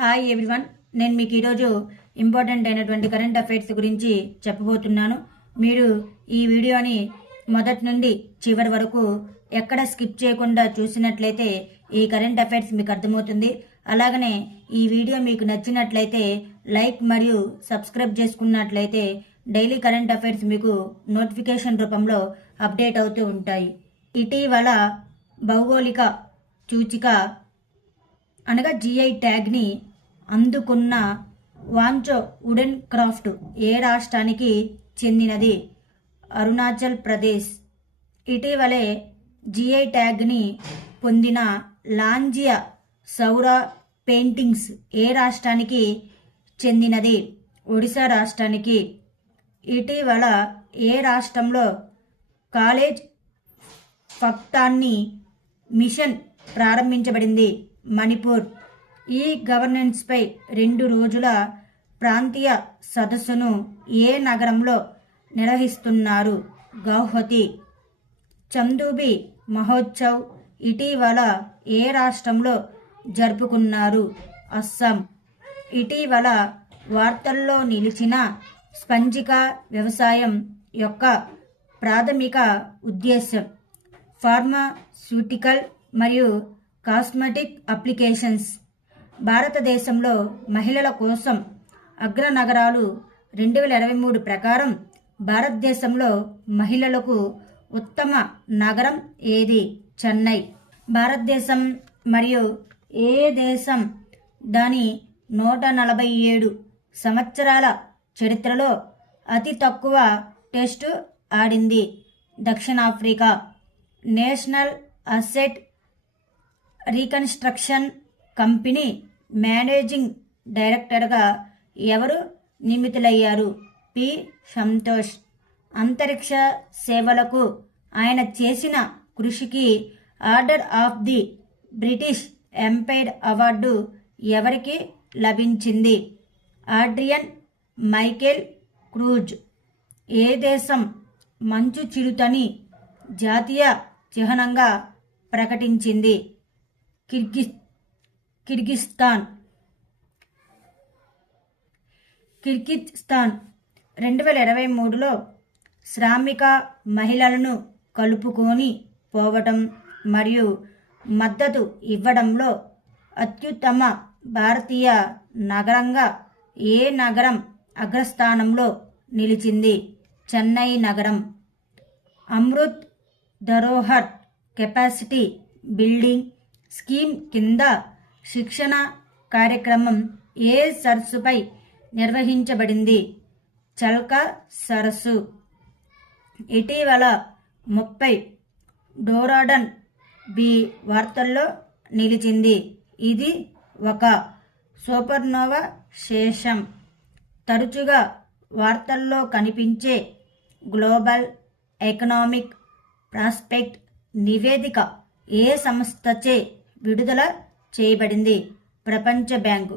Hi everyone, నేను మీకు ఈరోజు ఇంపార్టెంట్ అయినటువంటి కరెంట్ అఫైర్స్ గురించి చెప్పబోతున్నాను. మీరు ఈ వీడియోని మొదటి నుండి చివరి వరకు ఎక్కడ స్కిప్ చేయకుండా చూసినట్లయితే ఈ కరెంట్ అఫైర్స్ మీకు అర్థమవుతుంది. అలాగనే ఈ వీడియో మీకు నచ్చినట్లయితే లైక్ మరియు సబ్స్క్రైబ్ చేసుకున్నట్లయితే డైలీ కరెంట్ అఫైర్స్ మీకు నోటిఫికేషన్ రూపంలో అప్డేట్ అవుతూ ఉంటాయి. ఇటీవల భౌగోళిక సూచిక అనగా జిఐ ట్యాగ్ని అందుకున్న వాంచో వుడెన్ క్రాఫ్ట్ ఏ రాష్ట్రానికి చెందినది? అరుణాచల్ ప్రదేశ్. ఇటీవలే జిఐ ట్యాగ్ని పొందిన లాంజియా సౌర పెయింటింగ్స్ ఏ రాష్ట్రానికి చెందినది? ఒడిశా రాష్ట్రానికి. ఇటీవల ఏ రాష్ట్రంలో కాలేజ్ ఫక్తాన్ని మిషన్ ప్రారంభించబడింది? మణిపూర్. ఈ గవర్నెన్స్పై 2 రోజుల ప్రాంతీయ సదస్సును ఏ నగరంలో నిర్వహిస్తున్నారు? గౌహతి. చందూబి మహోత్సవ్ ఇటీవల ఏ రాష్ట్రంలో జరుపుకున్నారు? అస్సాం. ఇటీవల వార్తల్లో నిలిచిన స్పంజిక వ్యవసాయం యొక్క ప్రాథమిక ఉద్దేశం ఫార్మాస్యూటికల్ మరియు కాస్మెటిక్ అప్లికేషన్స్. భారతదేశంలో మహిళల కోసం అగ్రనగరాలు 2023 ప్రకారం భారతదేశంలో మహిళలకు ఉత్తమ నగరం ఏది? చెన్నై. భారతదేశం మరియు ఏ దేశం దాని 147 సంవత్సరాల చరిత్రలో అతి తక్కువ టెస్టు ఆడింది? దక్షిణాఫ్రికా. National asset reconstruction company managing డైరెక్టర్గా ఎవరు నియమితులయ్యారు? పి సంతోష్. అంతరిక్ష సేవలకు ఆయన చేసిన కృషికి order of the British empire award ఎవరికి లభించింది? Adrian Michael cruise. ఏ దేశం మంచు చిరుతని జాతీయ చిహ్నంగా ప్రకటించింది? కిర్గిస్థాన్. 2023లో శ్రామిక మహిళలను కలుపుకొని పోవటం మరియు మద్దతు ఇవ్వడంలో అత్యుత్తమ భారతీయ నగరంగా ఏ నగరం అగ్రస్థానంలో నిలిచింది? చెన్నై నగరం. Amrit Dharohar capacity building scheme కింద శిక్షణ కార్యక్రమం ఏ సరస్సుపై నిర్వహించబడింది? చల్కా సరస్సు. ఇటీవల 30 డోరాడన్ బి వార్తల్లో నిలిచింది. ఇది ఒక సూపర్నోవా శేషం. తరచుగా వార్తల్లో కనిపించే గ్లోబల్ ఎకనామిక్ ప్రాస్పెక్ట్ నివేదిక ఏ సంస్థచే విడుదల చేయబడింది? ప్రపంచ బ్యాంకు.